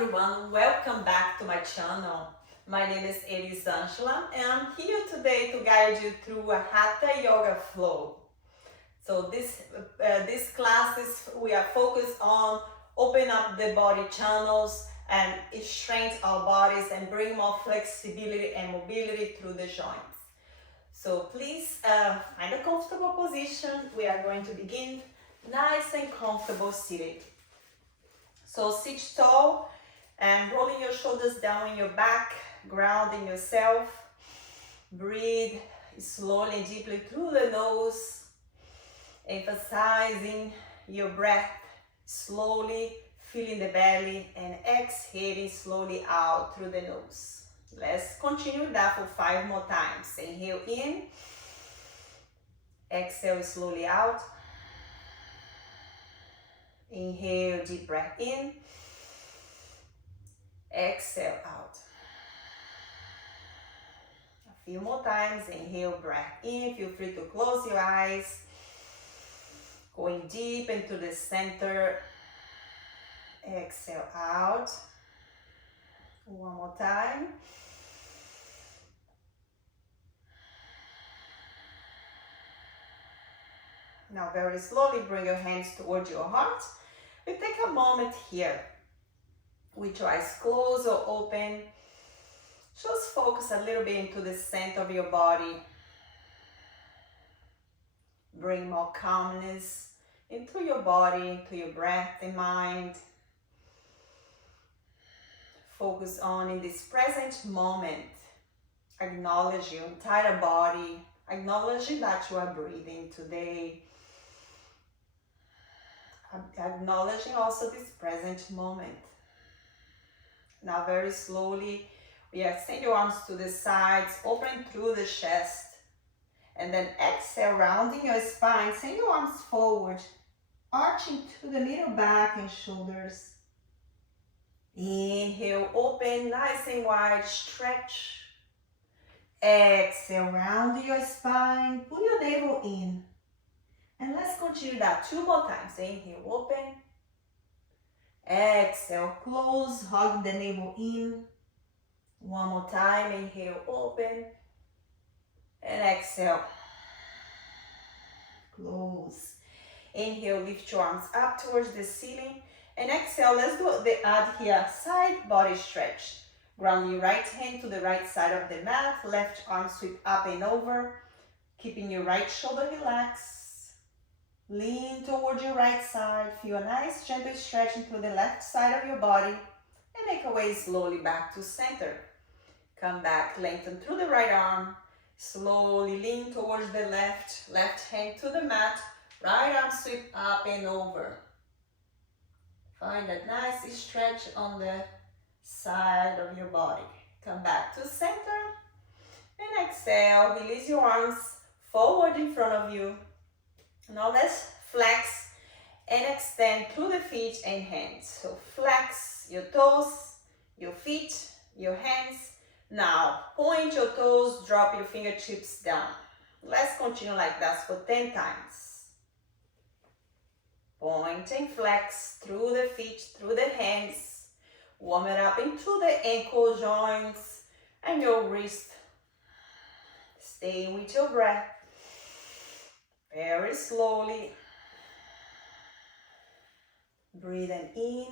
everyone, welcome back to my channel. My name is Elisangela and I'm here today to guide you through a Hatha Yoga flow. So this class we are focused on open up the body channels and strengthen our bodies and bring more flexibility and mobility through the joints. So please find a comfortable position. We are going to begin nice and comfortable seated. So sit tall and rolling your shoulders down in your back, grounding yourself. Breathe slowly and deeply through the nose, emphasizing your breath, slowly filling the belly and exhaling slowly out through the nose. Let's continue that for 5 more times. Inhale in, exhale slowly out. Inhale, deep breath in. Exhale out. A few more times. Inhale, breath in. Feel free to close your eyes. Going deep into the center. Exhale out. One more time. Now very slowly bring your hands towards your heart. We take a moment here with your eyes closed or open. Just focus a little bit into the center of your body. Bring more calmness into your body, to your breath and mind. Focus on in this present moment. Acknowledge your entire body. Acknowledging that you are breathing today. Acknowledging also this present moment. Now very slowly, we extend your arms to the sides, open through the chest. And then exhale, rounding your spine. Send your arms forward, arching to the middle back and shoulders. Inhale, open, nice and wide, stretch. Exhale, round your spine, pull your navel in. And let's continue that 2 more times. Inhale, open. Exhale, close, hug the navel in. One more time. Inhale, open. And exhale, close. Inhale, lift your arms up towards the ceiling. And exhale, let's do the add here, side body stretch. Ground your right hand to the right side of the mat. Left arm sweep up and over. Keeping your right shoulder relaxed. Lean towards your right side. Feel a nice gentle stretching through the left side of your body. And make your way slowly back to center. Come back, lengthen through the right arm. Slowly lean towards the left hand to the mat. Right arm sweep up and over. Find that nice stretch on the side of your body. Come back to center. And exhale, release your arms forward in front of you. Now let's flex and extend through the feet and hands. So flex your toes, your feet, your hands. Now point your toes, drop your fingertips down. Let's continue like that for 10 times. Point and flex through the feet, through the hands. Warm it up into the ankle joints and your wrist. Stay with your breath. Very slowly. Breathe in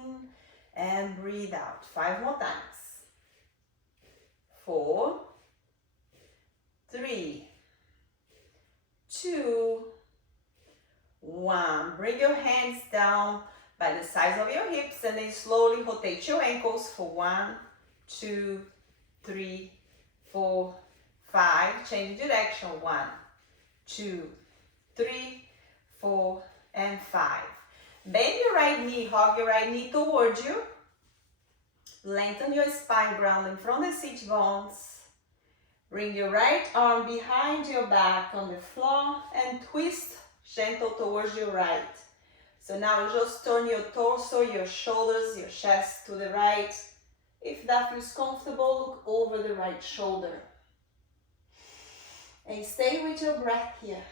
and breathe out. 5 more times. 4, 3, 2, 1. Bring your hands down by the sides of your hips and then slowly rotate your ankles for 1, 2, 3, 4, 5. Change direction. 1, 2, 3, 4, and 5. Bend your right knee, hug your right knee towards you. Lengthen your spine, grounding from the sit bones. Bring your right arm behind your back on the floor and twist gentle towards your right. So now you just turn your torso, your shoulders, your chest to the right. If that feels comfortable, look over the right shoulder. And stay with your breath here.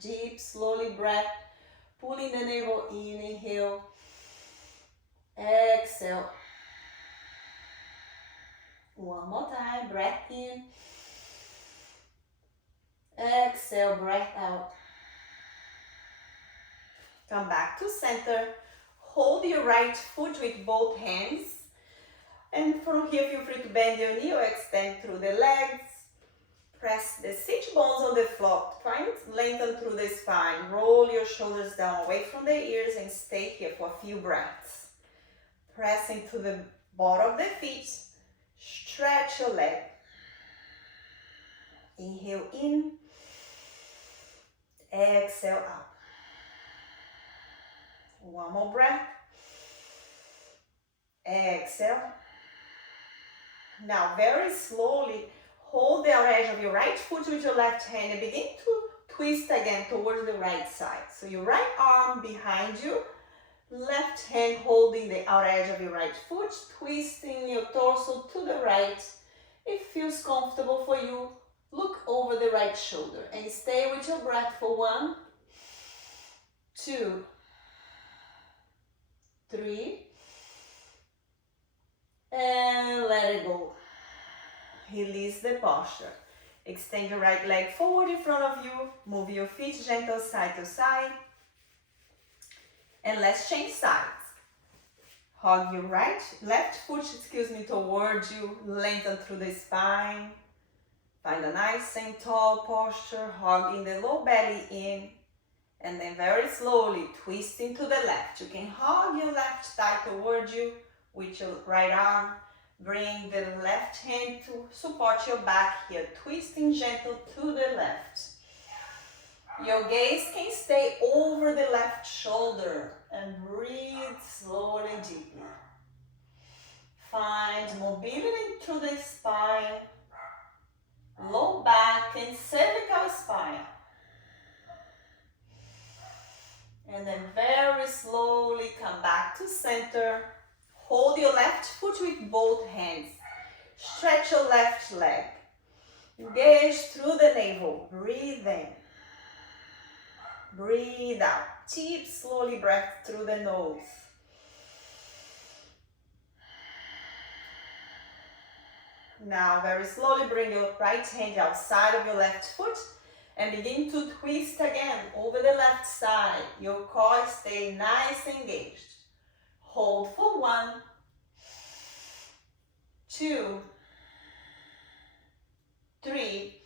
Deep, slowly breath, pulling the navel in, inhale. exhale. One more time, breath in. Exhale, breath out. Come back to center. Hold your right foot with both hands. And from here, feel free to bend your knee or extend through the legs. Press the sit bones on the floor. Try and lengthen through the spine. Roll your shoulders down away from the ears and stay here for a few breaths. Press into the bottom of the feet. Stretch your leg. Inhale in. Exhale out. One more breath. Exhale. Now, very slowly, hold the outer edge of your right foot with your left hand and begin to twist again towards the right side. So your right arm behind you, left hand holding the outer edge of your right foot, twisting your torso to the right. If it feels comfortable for you, look over the right shoulder and stay with your breath for 1, 2, 3, and let it go. Release the posture. Extend your right leg forward in front of you. Move your feet gentle side to side. And let's change sides. Hug your left foot, towards you. Lengthen through the spine. Find a nice and tall posture. Hugging the low belly in. And then very slowly twisting to the left. You can hug your left thigh towards you with your right arm. Bring the left hand to support your back here, twisting gentle to the left. Your gaze can stay over the left shoulder and breathe slowly and deeply. Find mobility through the spine, low back and cervical spine. And then very slowly come back to center. Hold your left foot with both hands. Stretch your left leg. Engage through the navel. Breathe in. Breathe out. Deep, slowly breath through the nose. Now, very slowly bring your right hand outside of your left foot and begin to twist again over the left side. Your core stay nice and engaged. Hold for 1, 2, 3.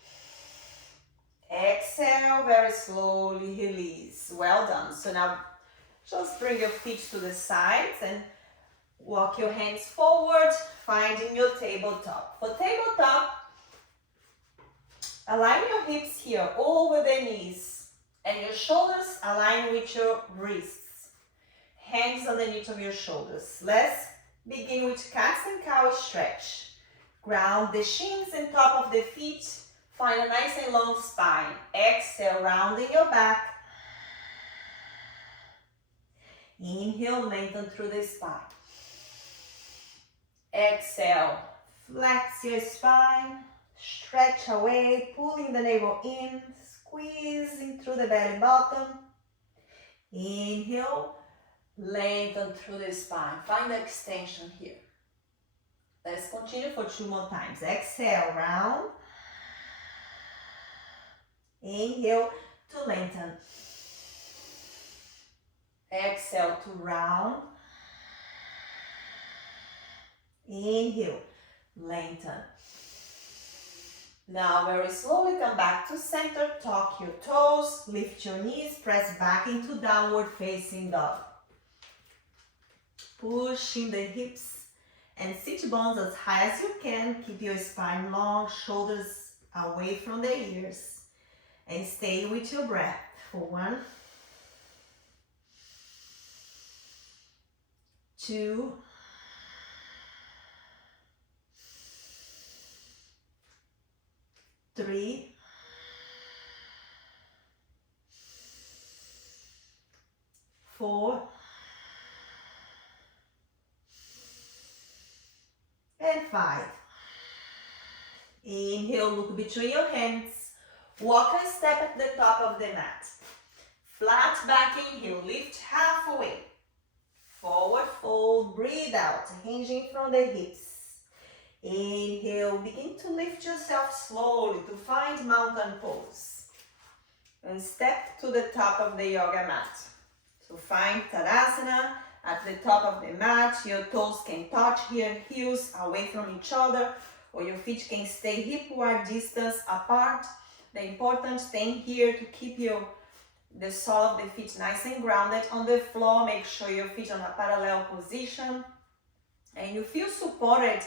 Exhale, very slowly release. Well done. So now just bring your feet to the sides and walk your hands forward, finding your tabletop. For tabletop, align your hips here over the knees and your shoulders align with your wrists. Hands underneath of your shoulders. Let's begin with cats and cow stretch. Ground the shins and top of the feet. Find a nice and long spine. Exhale, rounding your back. Inhale, lengthen through the spine. Exhale, flex your spine. Stretch away, pulling the navel in. Squeezing through the belly button. Inhale. Lengthen through the spine. Find the extension here. Let's continue for 2 more times. Exhale, round. Inhale to lengthen. Exhale to round. Inhale, lengthen. Now very slowly come back to center. Tuck your toes, lift your knees, press back into downward facing dog. Pushing the hips and sit bones as high as you can. Keep your spine long, shoulders away from the ears. And stay with your breath for 1, 2, 3, 4, and 5. Inhale, look between your hands. Walk a step at the top of the mat. Flat back inhale, lift halfway. Forward fold. fold, breathe out, hinging from the hips. Inhale, begin to lift yourself slowly to find mountain pose. And step to the top of the yoga mat. So find Tadasana at the top of the mat. Your toes can touch here, heels away from each other, or your feet can stay hip-wide distance apart. The important thing here to keep the sole of the feet nice and grounded on the floor. Make sure your feet on a parallel position. And you feel supported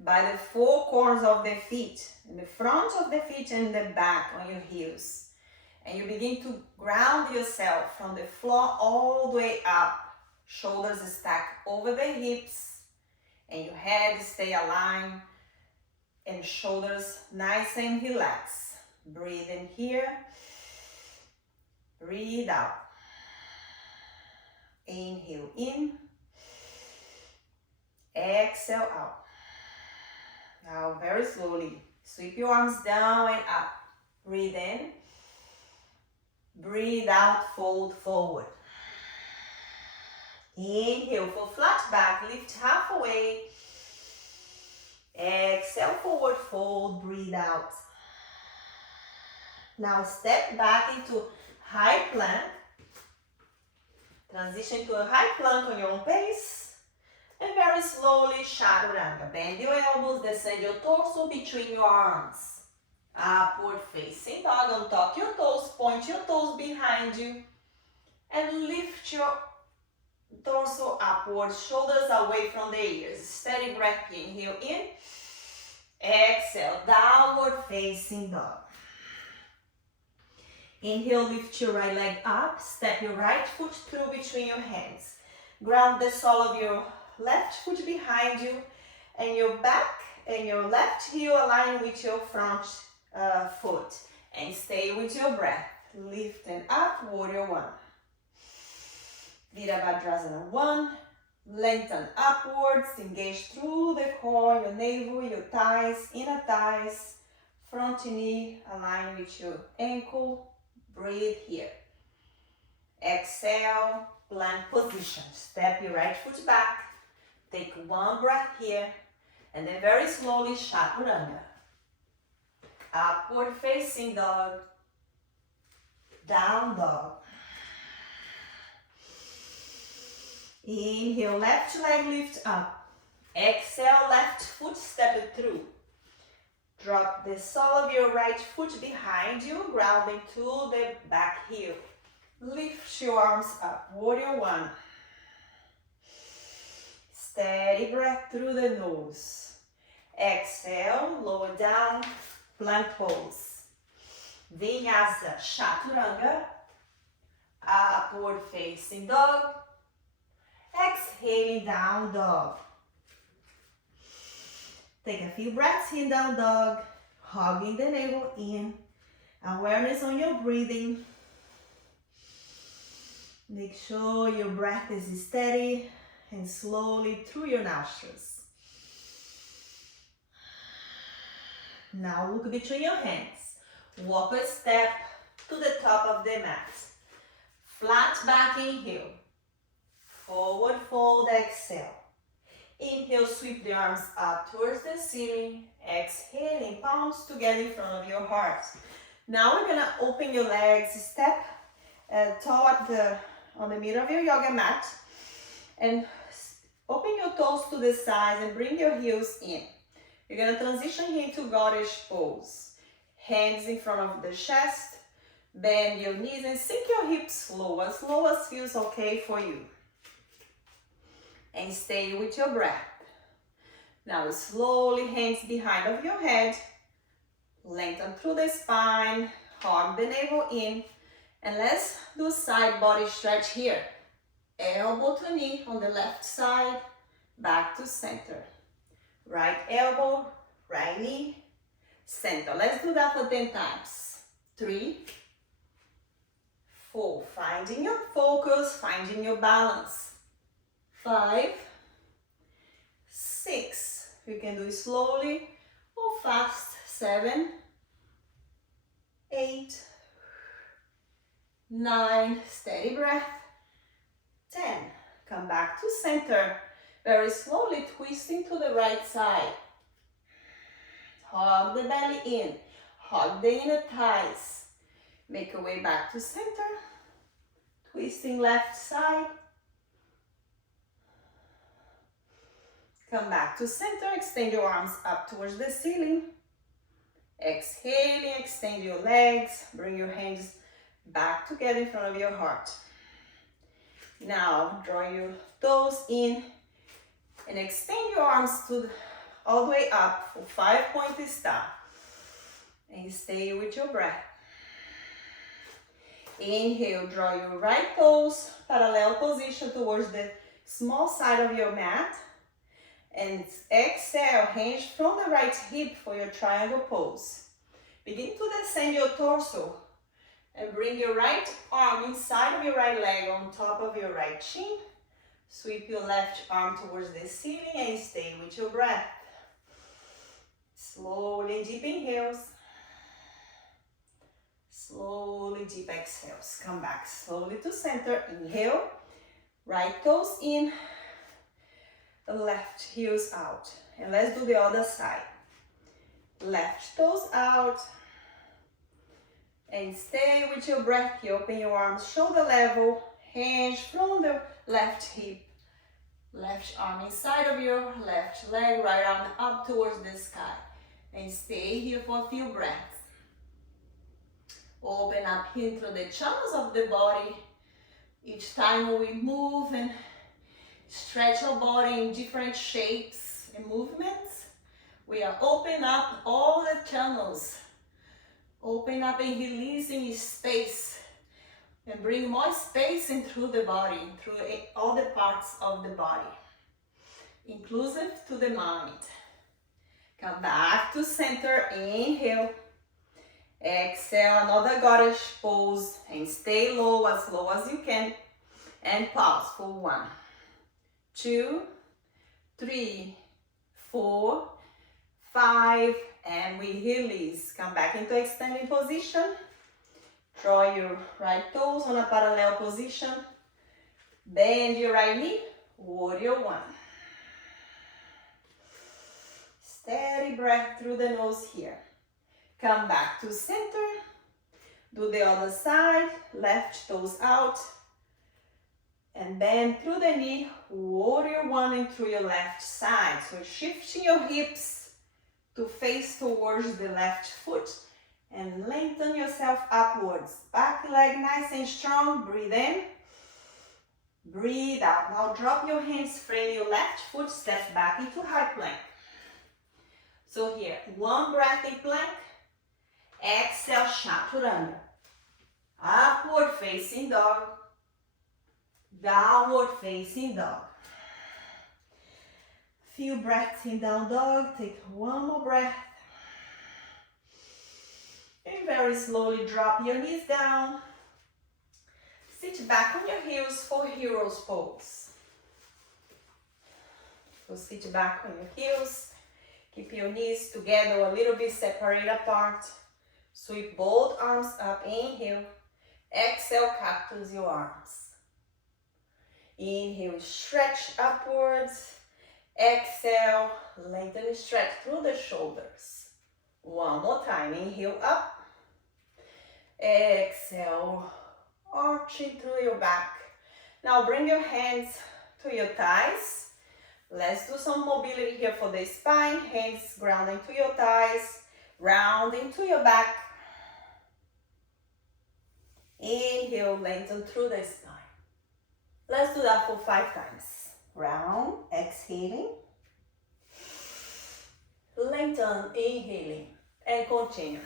by the four corners of the feet, in the front of the feet and the back on your heels. And you begin to ground yourself from the floor all the way up. Shoulders stack over the hips and your head stay aligned and shoulders nice and relaxed. Breathe in here, breathe out. Inhale in, exhale out. Now very slowly, sweep your arms down and up. Breathe in, breathe out, fold forward. Inhale for flat back, lift halfway. Exhale, forward fold, breathe out. Now step back into high plank. Transition to a high plank on your own pace. And very slowly, Chaturanga. Bend your elbows, descend your torso between your arms. Upward facing dog. Untuck your toes, point your toes behind you. And lift your torso upward, shoulders away from the ears. Steady breath, inhale in. Exhale, downward facing dog. Inhale, lift your right leg up. Step your right foot through between your hands. Ground the sole of your left foot behind you, and your back and your left heel align with your front foot. And stay with your breath. Lifting up, warrior one. Virabhadrasana 1. Lengthen upwards, engage through the core, your navel, your thighs, inner thighs, front knee, align with your ankle. Breathe here. Exhale, plank position. Step your right foot back. Take one breath here, and then very slowly, Chaturanga. Upward facing dog, down dog. Inhale, left leg lift up. Exhale, left foot step through. Drop the sole of your right foot behind you, grounding to the back heel. Lift your arms up, warrior one. Steady breath through the nose. Exhale, lower down, plank pose. Vinyasa, Chaturanga. Upward facing dog. Exhaling, down dog. Take a few breaths in down dog, hugging the navel in. Awareness on your breathing. Make sure your breath is steady and slowly through your nostrils. Now look between your hands. Walk a step to the top of the mat. Flat back, inhale. Forward fold, exhale. Inhale, sweep the arms up towards the ceiling. Exhaling, palms together in front of your heart. Now we're gonna open your legs, step tall on the middle of your yoga mat, and open your toes to the sides and bring your heels in. You're gonna transition here into goddess pose. Hands in front of the chest, bend your knees and sink your hips slow as feels okay for you. And stay with your breath. Now slowly, hands behind of your head, lengthen through the spine, hug the navel in, and let's do side body stretch here. Elbow to knee on the left side, back to center. Right elbow, right knee, center. Let's do that for 10 times. 3, 4, finding your focus, finding your balance. 5, 6, you can do it slowly or fast. 7, 8, 9, steady breath. 10, come back to center. Very slowly twisting to the right side. Hug the belly in. Hug the inner thighs. Make your way back to center. Twisting left side. Come back to center. Extend your arms up towards the ceiling. Exhaling, extend your legs. Bring your hands back together in front of your heart. Now, draw your toes in and extend your arms all the way up for 5-pointed star. And stay with your breath. Inhale, draw your right toes, parallel position towards the small side of your mat. And exhale, hinge from the right hip for your triangle pose. Begin to descend your torso and bring your right arm inside of your right leg on top of your right shin. Sweep your left arm towards the ceiling and stay with your breath. Slowly deep inhales. Slowly deep exhales. Come back slowly to center. Inhale. Right toes in. Left heels out. And let's do the other side. Left toes out. And stay with your breath here. Open your arms shoulder level. Hinge from the left hip. Left arm inside of your left leg. Right arm up towards the sky. And stay here for a few breaths. Open up here through the channels of the body. Each time we move and stretch our body in different shapes and movements, we are opening up all the channels. Open up and releasing space. And bring more space in through the body, through all the parts of the body. Inclusive to the mind. Come back to center. Inhale. Exhale, another goddess pose. And stay low as you can. And pause for 1, 2, 3, 4, 5, and we release. Come back into extending position. Draw your right toes on a parallel position. Bend your right knee. Warrior 1. Steady breath through the nose here. Come back to center. Do the other side. Left toes out. And bend through the knee. Warrior 1 and through your left side. So shifting your hips to face towards the left foot. And lengthen yourself upwards. Back leg nice and strong. Breathe in. Breathe out. Now drop your hands, frame your left foot, step back into high plank. So here, 1 breath in plank. Exhale, chaturanga. Upward facing dog. Downward facing dog. Few breaths in down dog. Take 1 more breath. And very slowly drop your knees down. Sit back on your heels for hero's pose. So sit back on your heels. Keep your knees together, a little bit separated apart. Sweep both arms up. Inhale. Exhale, cactus your arms. Inhale, stretch upwards. Exhale, lengthen and stretch through the shoulders. 1 more time. Inhale up. Exhale, arching through your back. Now bring your hands to your thighs. Let's do some mobility here for the spine. Hands grounding to your thighs, rounding to your back. Inhale, lengthen through the spine. Let's do that for 5 times. Round, exhaling. Lengthen, inhaling, and continue.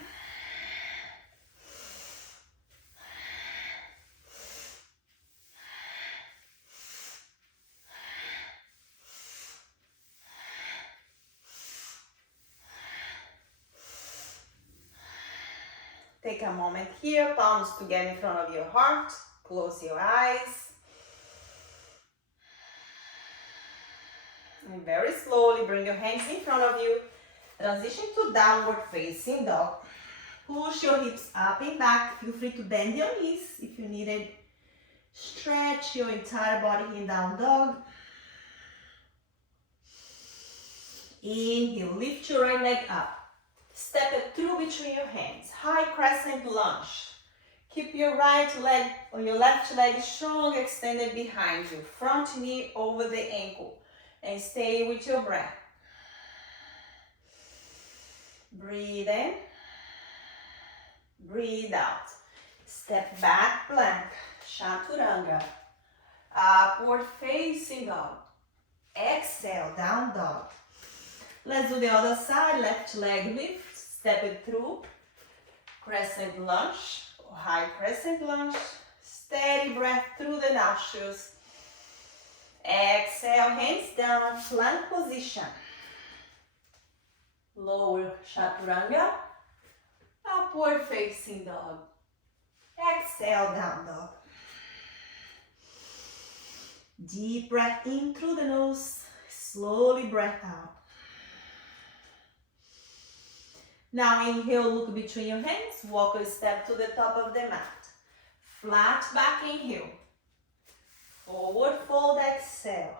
Take a moment here, palms together in front of your heart. Close your eyes. And very slowly bring your hands in front of you. Transition to downward facing dog. Push your hips up and back. Feel free to bend your knees if you need it. Stretch your entire body in down dog. Inhale, lift your right leg up. Step it through between your hands. High crescent lunge. Keep your right leg or your left leg strong, extended behind you. Front knee over the ankle. And stay with your breath. Breathe in. Breathe out. Step back plank. Chaturanga. Upward facing dog. Exhale, down dog. Let's do the other side. Left leg lift. Step it through. Crescent lunge. Or high crescent lunge. Steady breath through the nostrils. Exhale, hands down, plank position. Lower chaturanga. Upward facing dog. Exhale, down dog. Deep breath in through the nose. Slowly breath out. Now inhale, look between your hands. Walk a step to the top of the mat. Flat back, inhale. Forward fold, exhale.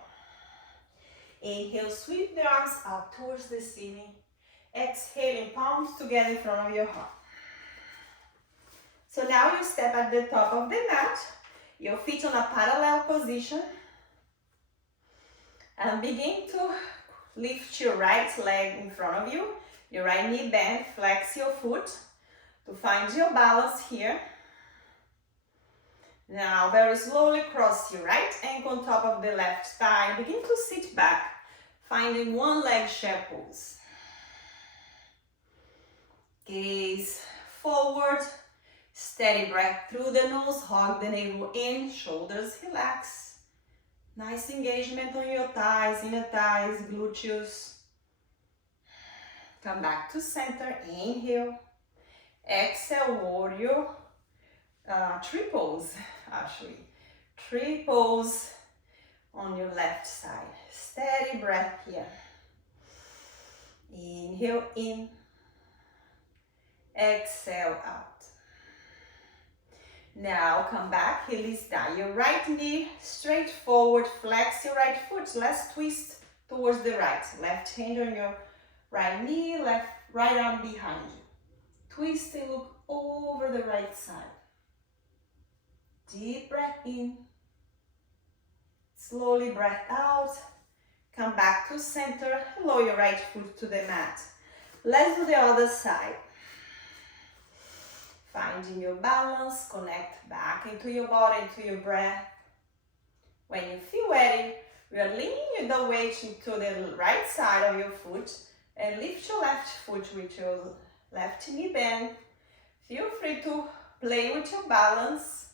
Inhale, sweep the arms up towards the ceiling. Exhaling, palms together in front of your heart. So now you step at the top of the mat. Your feet on a parallel position. And begin to lift your right leg in front of you. Your right knee bent, flex your foot to find your balance here. Now very slowly cross your right ankle on top of the left thigh. Begin to sit back, finding one leg chair pose. Gaze forward, steady breath through the nose, hug the navel in, shoulders relax. Nice engagement on your thighs, inner thighs, gluteus. Come back to center, inhale. Exhale, warrior. Tree pose, actually. Tree pose on your left side. Steady breath here. Inhale in. Exhale out. Now come back, heel is down. Your right knee straight forward, flex your right foot. Let's twist towards the right. Left hand on your right knee, right arm behind you. Twist and look over the right side. Deep breath in. Slowly breath out. Come back to center. Lower your right foot to the mat. Let's do the other side. Finding your balance, connect back into your body, into your breath. When you feel ready, we are leaning the weight to the right side of your foot and lift your left foot with your left knee bend. Feel free to play with your balance.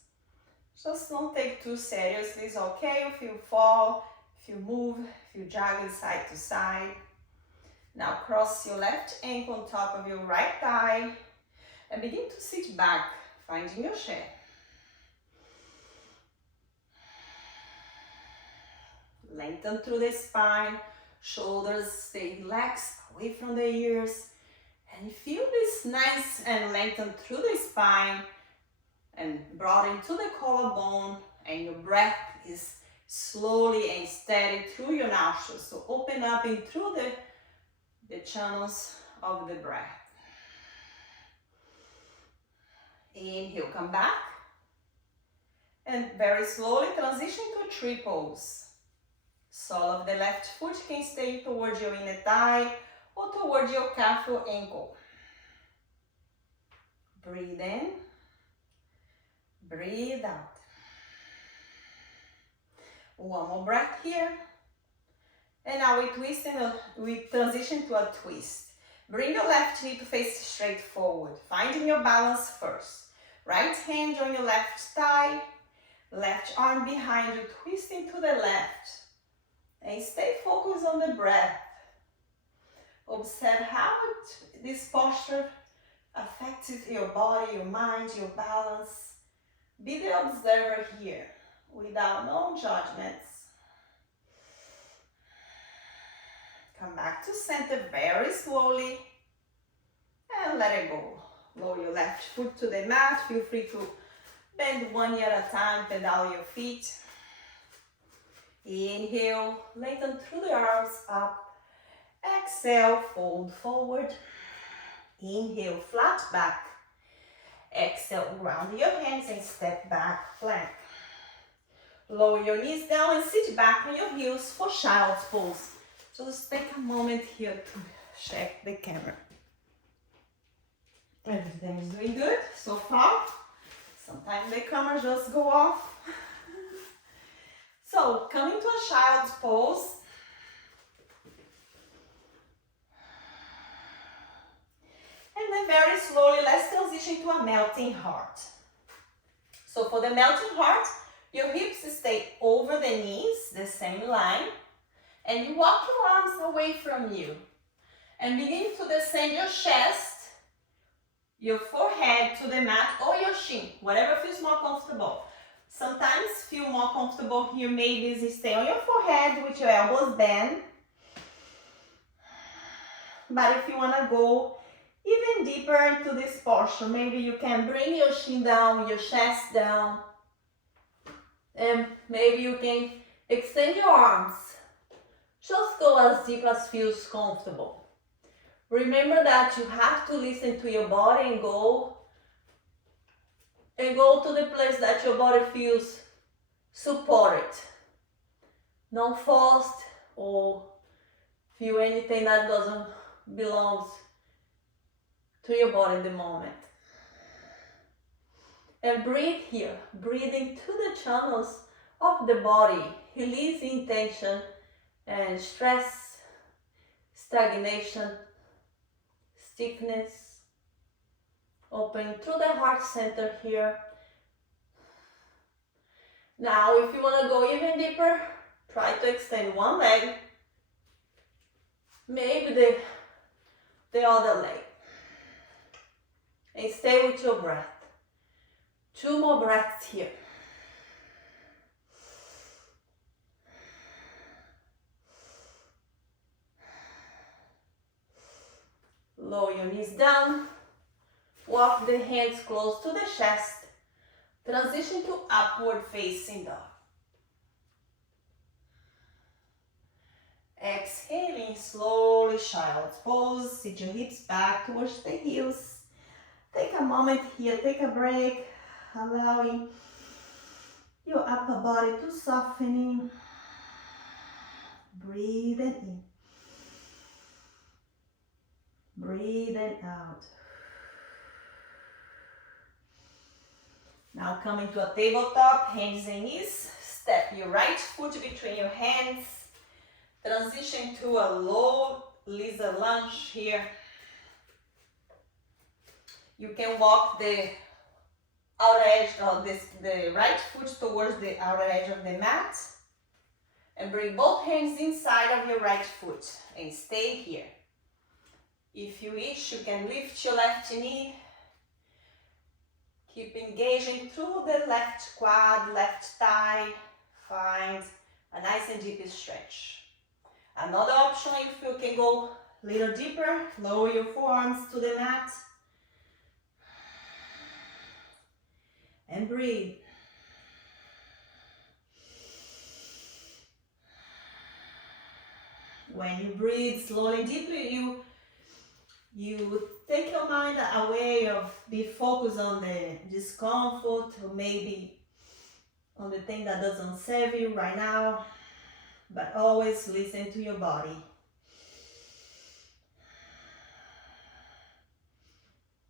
Just don't take too seriously. It's okay if you fall, if you move, if you juggle side to side. Now cross your left ankle on top of your right thigh. And begin to sit back, finding your chair. Lengthen through the spine, shoulders stay relaxed, away from the ears. And feel this nice and lengthen through the spine and brought into the collarbone. And your breath is slowly and steady through your nostrils. So open up in through the channels of the breath. Inhale, come back. And very slowly transition to a tree pose. Sole of the left foot can stay towards your inner thigh or towards your calf or ankle. Breathe in. Breathe out. One more breath here. And now we twist and we transition to a twist. Bring your left knee to face straight forward, finding your balance first. Right hand on your left thigh, left arm behind you, twisting to the left. And stay focused on the breath. Observe how this posture affects your body, your mind, your balance. Be the observer here, without no judgments. Come back to center very slowly and let it go. Lower your left foot to the mat. Feel free to bend one knee at a time, pedal your feet. Inhale, lengthen through the arms up. Exhale, fold forward. Inhale, flat back. Exhale, ground your hands and step back, plank. Lower your knees down and sit back on your heels for child's pose. Just take a moment here to check the camera. Everything is doing good so far. Sometimes the camera just go off. So, coming to a child's pose. And then very slowly, let's transition to a melting heart. So for the melting heart, your hips stay over the knees, the same line. And you walk your arms away from you. And begin to descend your chest, your forehead to the mat or your shin, whatever feels more comfortable. Sometimes feel more comfortable here, maybe is stay on your forehead with your elbows bent. But if you want to go even deeper into this posture, maybe you can bring your shin down, your chest down. And maybe you can extend your arms. Just go as deep as feels comfortable. Remember that you have to listen to your body and go to the place that your body feels supported. Not forced or feel anything that doesn't belong to your body in the moment. And breathe here. Breathe into the channels of the body, releasing tension and stress, stagnation, stiffness. Open through the heart center here. Now, if you want to go even deeper, try to extend one leg, maybe the other leg. And stay with your breath. 2 more breaths here. Lower your knees down. Walk the hands close to the chest. Transition to upward facing dog. Exhaling slowly, child's pose. Sit your hips back towards the heels. Take a moment here, take a break, allowing your upper body to soften. Breathing in. Breathing out. Now coming to a tabletop, hands and knees. Step your right foot between your hands. Transition to a low lizard lunge here. You can walk the outer edge of the right foot towards the outer edge of the mat. And bring both hands inside of your right foot and stay here. If you wish, you can lift your left knee. Keep engaging through the left quad, left thigh. Find a nice and deep stretch. Another option, if you can go a little deeper, lower your forearms to the mat. And breathe. When you breathe slowly and deeply, you take your mind away of be focused on the discomfort or maybe on the thing that doesn't serve you right now, but always listen to your body.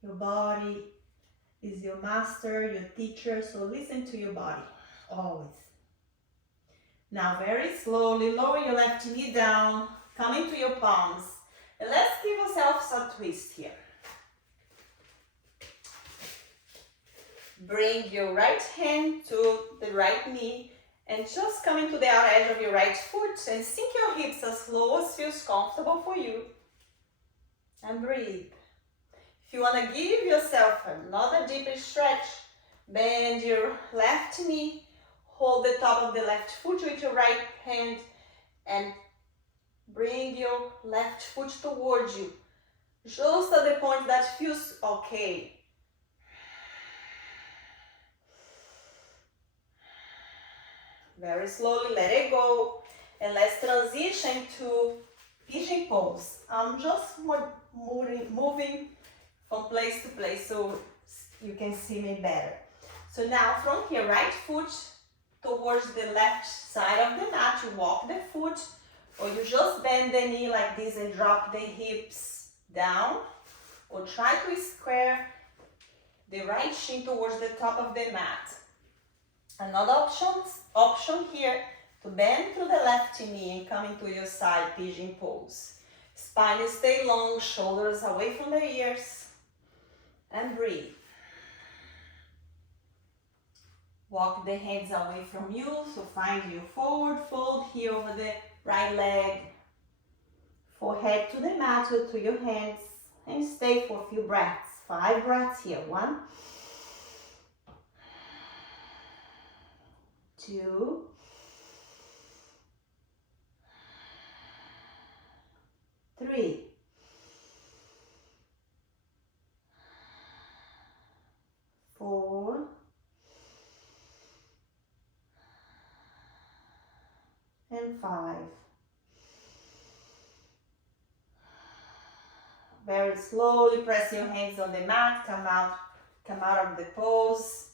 Your body is your master, your teacher, so listen to your body, always. Now very slowly, lower your left knee down, come into your palms, and let's give ourselves a twist here. Bring your right hand to the right knee and just come into the outer edge of your right foot and sink your hips as low as feels comfortable for you. And breathe. If you want to give yourself another deeper stretch, bend your left knee, hold the top of the left foot with your right hand and bring your left foot towards you. Just at the point that feels okay. Very slowly, let it go. And let's transition to Pigeon pose. I'm just moving from place to place so you can see me better. So now from here, right foot towards the left side of the mat, you walk the foot, or you just bend the knee like this and drop the hips down, or try to square the right shin towards the top of the mat. Another option here, to bend through the left knee and come into your side pigeon pose. Spine stay long, shoulders away from the ears, and breathe. Walk the hands away from you, so find your forward fold here over the right leg. Forehead to the mat or to your hands, and stay for a few breaths. 5 breaths here. 1, 2, 3, 4, and 5. Very slowly press your hands on the mat, come out of the pose.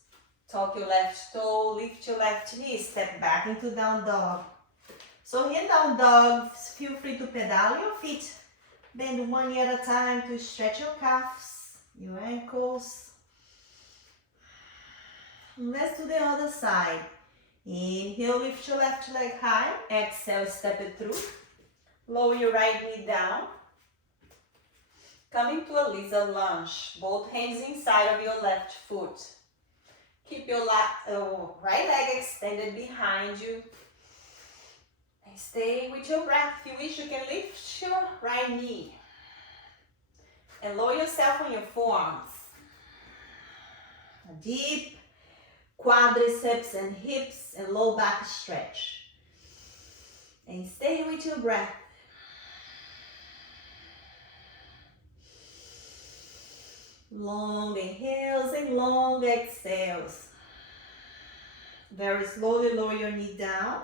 Tuck your left toe, lift your left knee, step back into down dog. So in down dog, feel free to pedal your feet. Bend one knee at a time to stretch your calves, your ankles. Let's do the other side. Inhale, lift your left leg high. Exhale, step it through. Lower your right knee down. Come into a lizard lunge. Both hands inside of your left foot. Keep your right leg extended behind you. And stay with your breath. If you wish, you can lift your right knee. And lower yourself on your forearms. A deep quadriceps and hips and low back stretch. And stay with your breath. Long inhales and long exhales. Very slowly lower your knee down.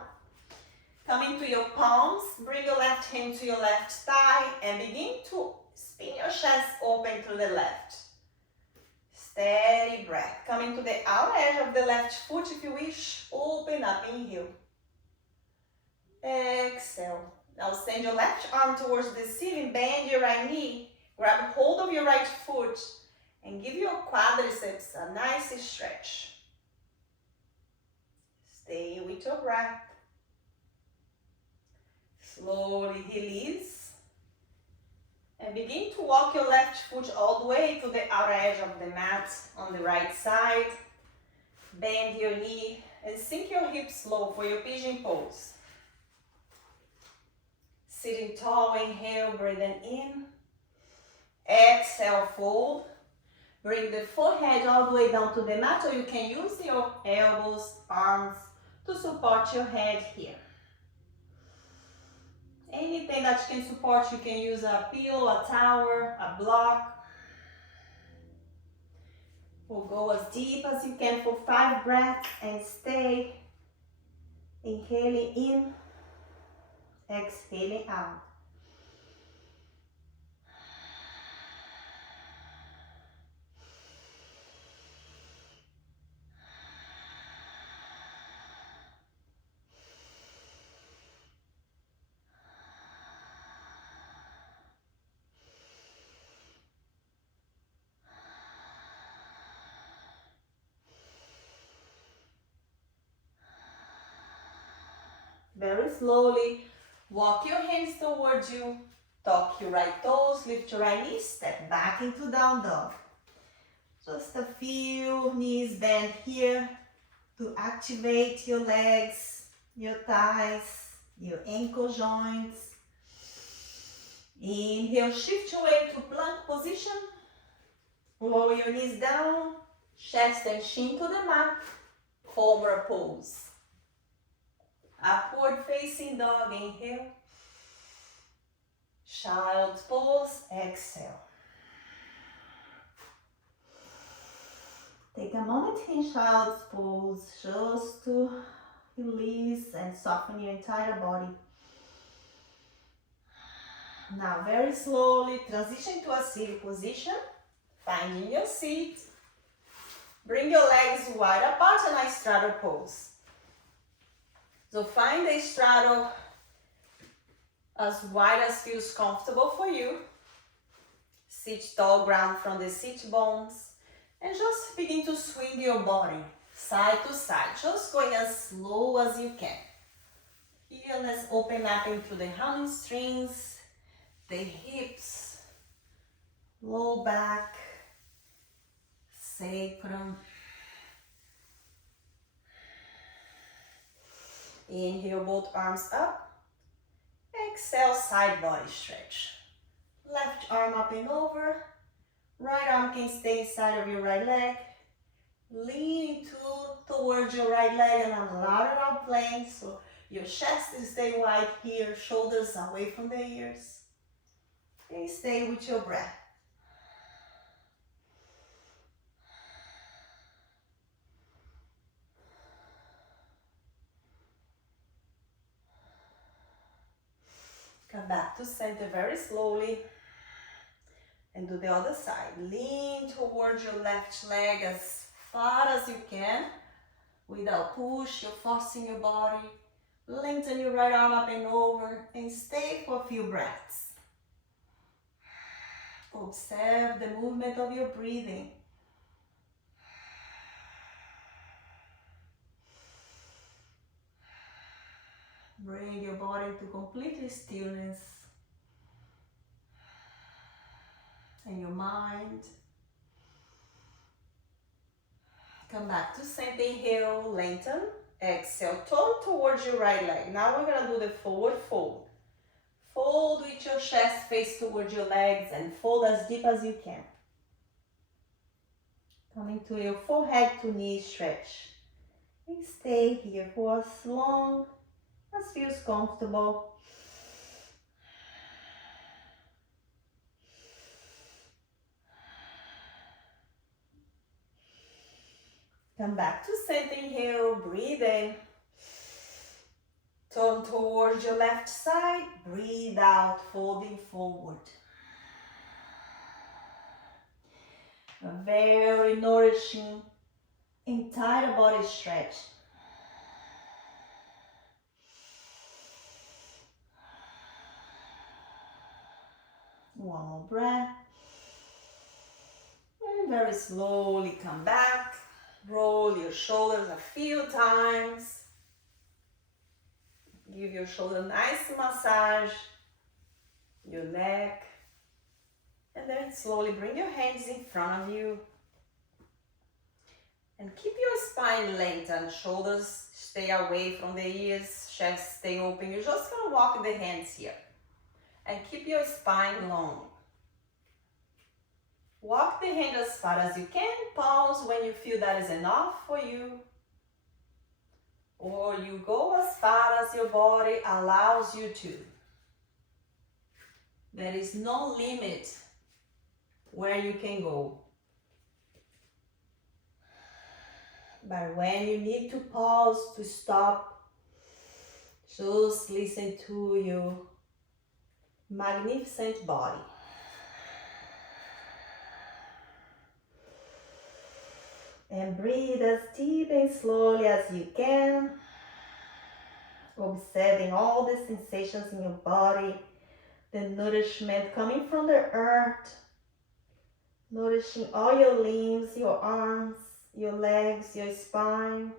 Come into your palms. Bring your left hand to your left thigh and begin to spin your chest open to the left. Steady breath. Come into the outer edge of the left foot if you wish. Open up, inhale. Exhale. Now send your left arm towards the ceiling. Bend your right knee. Grab hold of your right foot. And give your quadriceps a nice stretch. Stay with your breath. Slowly release. And begin to walk your left foot all the way to the outer edge of the mat on the right side. Bend your knee and sink your hips low for your pigeon pose. Sitting tall, inhale, breathing in. Exhale, fold. Bring the forehead all the way down to the mat, or you can use your elbows, arms to support your head here. Anything that you can support, you can use a pillow, a towel, a block. We'll go as deep as you can for 5 breaths and stay. Inhaling in, exhaling out. Very slowly, walk your hands towards you, tuck your right toes, lift your right knee, step back into down dog. Just a few knees bent here to activate your legs, your thighs, your ankle joints. Inhale, shift your way to plank position. Lower your knees down, chest and chin to the mat, cobra pose. Upward facing dog, inhale. Child's pose, exhale. Take a moment in child's pose just to release and soften your entire body. Now very slowly transition to a seated position, finding your seat. Bring your legs wide apart in a straddle pose. So find a straddle as wide as feels comfortable for you. Sit tall, ground from the sit bones, and just begin to swing your body side to side, just going as slow as you can. Here, let's open up into the hamstrings, the hips, low back, sacrum. Inhale, both arms up. Exhale, side body stretch. Left arm up and over. Right arm can stay inside of your right leg. Lean towards your right leg and allow it out plank. So your chest is stay wide here, shoulders away from the ears. And stay with your breath. Come back to center very slowly. And do the other side. Lean towards your left leg as far as you can. Without push, you're forcing your body. Lengthen your right arm up and over and stay for a few breaths. Observe the movement of your breathing. Bring your body to complete stillness. And your mind. Come back to center, inhale, lengthen. Exhale, turn towards your right leg. Now we're gonna do the forward fold. Fold with your chest face towards your legs and fold as deep as you can. Coming to your forehead to knee stretch. And stay here for as long as feels comfortable. Come back to center, inhale, breathe in. Turn towards your left side, breathe out, folding forward. A very nourishing entire body stretch. One more breath. And very slowly come back. Roll your shoulders a few times. Give your shoulder a nice massage. Your neck. And then slowly bring your hands in front of you. And keep your spine lengthened. Shoulders stay away from the ears. Chest stay open. You're just going to walk the hands here. And keep your spine long. Walk the hand as far as you can. Pause when you feel that is enough for you. Or you go as far as your body allows you to. There is no limit where you can go. But when you need to pause, to stop, just listen to your magnificent body. And breathe as deep and slowly as you can. Observing all the sensations in your body. The nourishment coming from the earth. Nourishing all your limbs, your arms, your legs, your spine.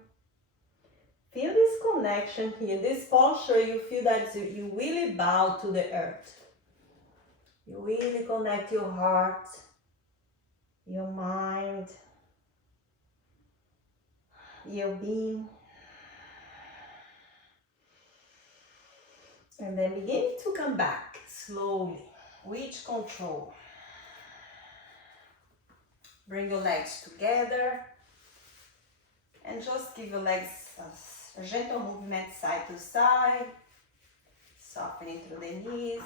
Feel this connection here, this posture. You feel that you really bow to the earth. You really connect your heart, your mind, your being. And then begin to come back slowly, with control. Bring your legs together and just give your legs a gentle movement side to side, softening through the knees.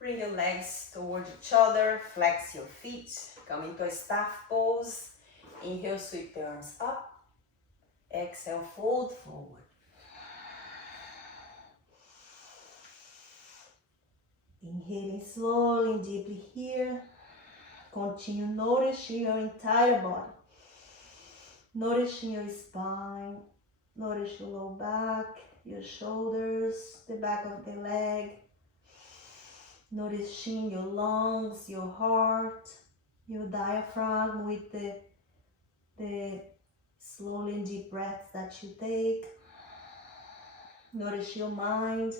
Bring your legs towards each other, flex your feet, come into a staff pose. Inhale, sweep the arms up. Exhale, fold forward. Inhaling slowly and deeply here. Continue nourishing your entire body. Nourishing your spine. Nourish your low back, your shoulders, the back of the leg. Nourishing your lungs, your heart, your diaphragm with the slowly and deep breaths that you take. Nourish your mind,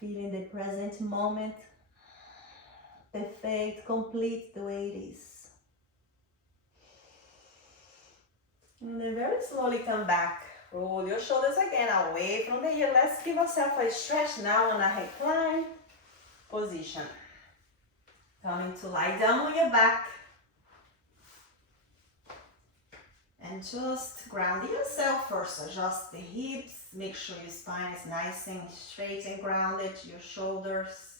feeling the present moment, perfect, complete the way it is. And then very slowly come back. Roll your shoulders again away from the ear. Let's give ourselves a stretch now on a recline position. Coming to lie down on your back. And just ground yourself first. Adjust the hips. Make sure your spine is nice and straight and grounded. Your shoulders.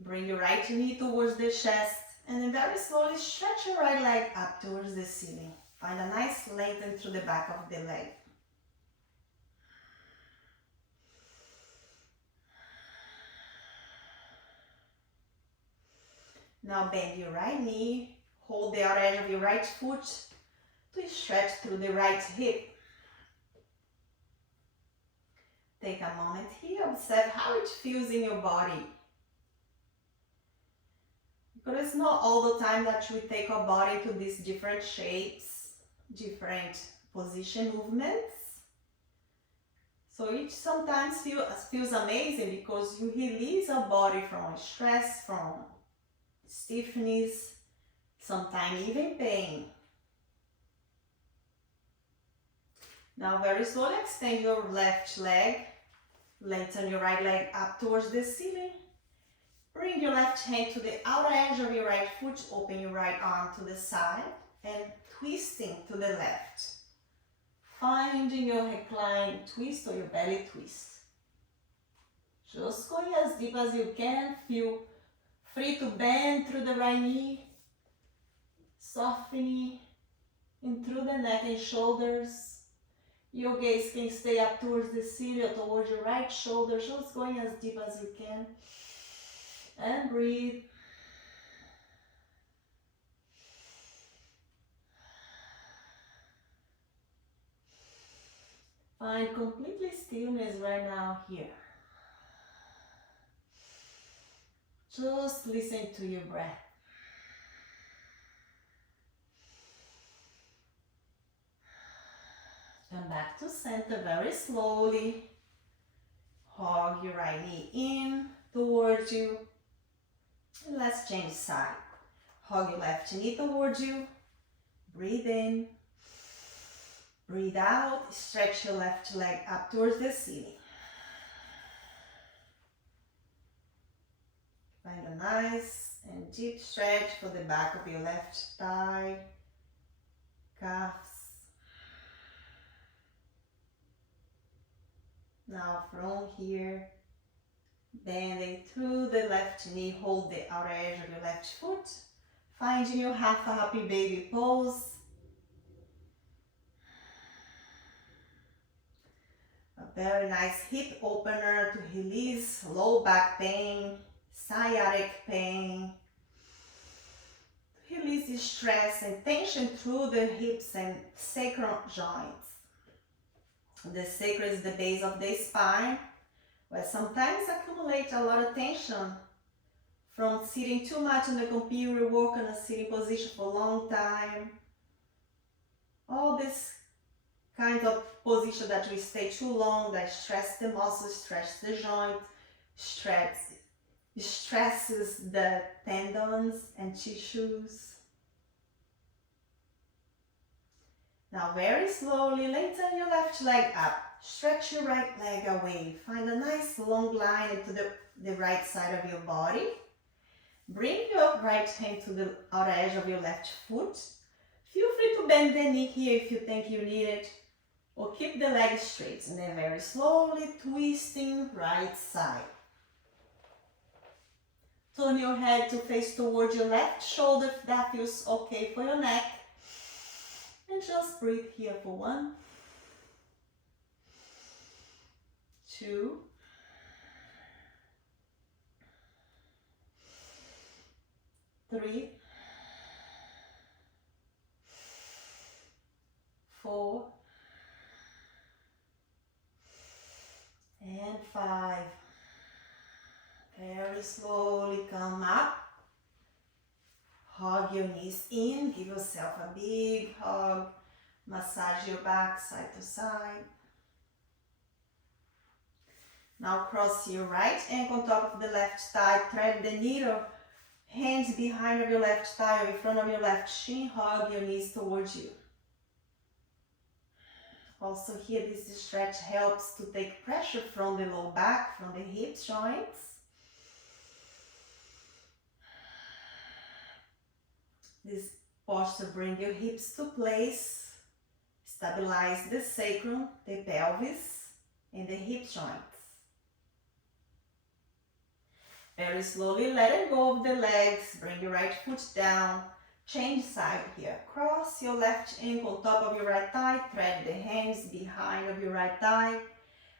Bring your right knee towards the chest. And then very slowly stretch your right leg up towards the ceiling. Find a nice lengthen through the back of the leg. Now bend your right knee. Hold the outer edge of your right foot to stretch through the right hip. Take a moment here. Observe how it feels in your body. Because it's not all the time that we take our body to these different shapes, different position movements. So it sometimes feels amazing because you release our body from stress, from stiffness, sometimes even pain. Now very slowly extend your left leg, lengthen your right leg up towards the ceiling. Bring your left hand to the outer edge of your right foot, open your right arm to the side and twisting to the left. Finding your recline twist or your belly twist. Just going as deep as you can. Feel free to bend through the right knee, softening in through the neck and shoulders. Your gaze can stay up towards the ceiling or towards your right shoulder, just going as deep as you can. And breathe. Find completely stillness right now here. Just listen to your breath. Come back to center very slowly. Hug your right knee in towards you. And let's change side. Hug your left knee towards you. Breathe in. Breathe out. Stretch your left leg up towards the ceiling. Find a nice and deep stretch for the back of your left thigh, calves. Now from here, bending through the left knee, hold the outer edge of your left foot. Finding your half a happy baby pose. A very nice hip opener to release low back pain, sciatic pain. Release the stress and tension through the hips and sacral joints. The sacrum is the base of the spine, where sometimes accumulate a lot of tension from sitting too much on the computer, work in a sitting position for a long time. All this kind of position that we stay too long, that stress the muscles, stress the joint, stresses the tendons and tissues. Now very slowly lengthen your left leg up. Stretch your right leg away. Find a nice long line into the right side of your body. Bring your right hand to the outer edge of your left foot. Feel free to bend the knee here if you think you need it. Or keep the leg straight. And then very slowly twisting right side. Turn your head to face towards your left shoulder if that feels okay for your neck. And just breathe here for 1, 2, 3, 4, and 5. Very slowly come up. Hug your knees in. Give yourself a big hug. Massage your back side to side. Now cross your right ankle on top of the left thigh. Thread the needle. Hands behind of your left thigh or in front of your left shin. Hug your knees towards you. Also here, this stretch helps to take pressure from the low back, from the hip joints. This posture brings your hips to place. Stabilize the sacrum, the pelvis, and the hip joints. Very slowly let it go of the legs. Bring your right foot down. Change side here. Cross your left ankle on top of your right thigh. Thread the hands behind of your right thigh.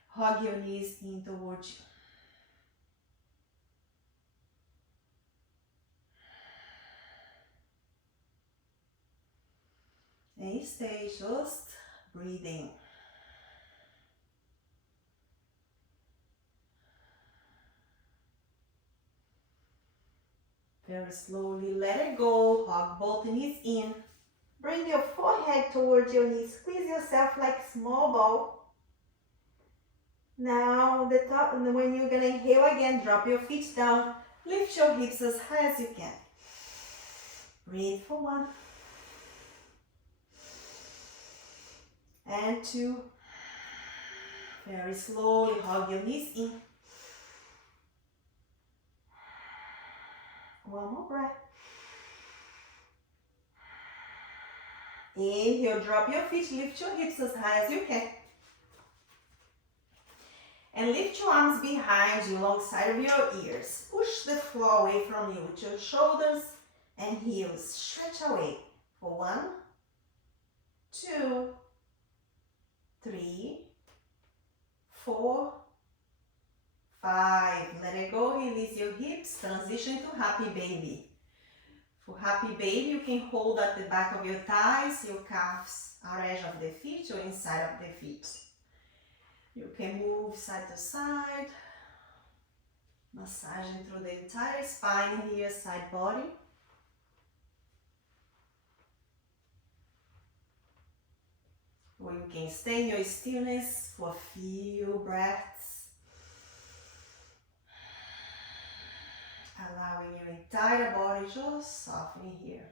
Hug your knees in towards you. And stay just breathing. Very slowly let it go. Hug both knees in. Bring your forehead towards your knees. Squeeze yourself like a small ball. Now the top, and when you're gonna inhale again, drop your feet down. Lift your hips as high as you can. Breathe for 1. And 2. Very slowly hug your knees in. One more breath. Inhale, drop your feet, lift your hips as high as you can. And lift your arms behind you alongside of your ears. Push the floor away from you with your shoulders and heels. Stretch away for 1, 2, 3, 4, 5. Let it go, release your hips, transition to happy baby. For happy baby, you can hold at the back of your thighs, your calves are edge of the feet or inside of the feet. You can move side to side, massaging through the entire spine here, side body. Or you can stay in your stillness for a few breaths. Allowing your entire body just softening here.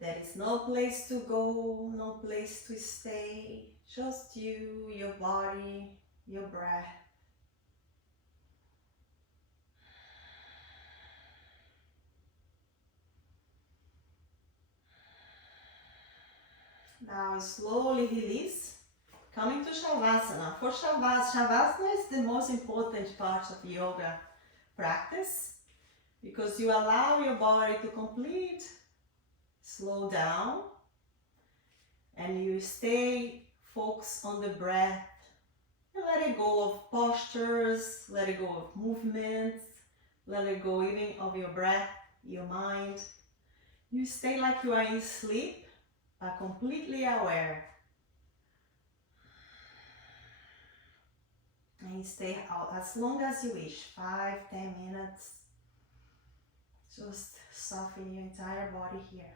There is no place to go, no place to stay. Just you, your body, your breath. Now slowly release. Coming to Shavasana. For Shavasana is the most important part of yoga practice because you allow your body to complete slow down and you stay focused on the breath. You let it go of postures, let it go of movements, let it go even of your breath, your mind. You stay like you are in sleep, but completely aware. And stay out as long as you wish, 5-10 minutes. Just soften your entire body here.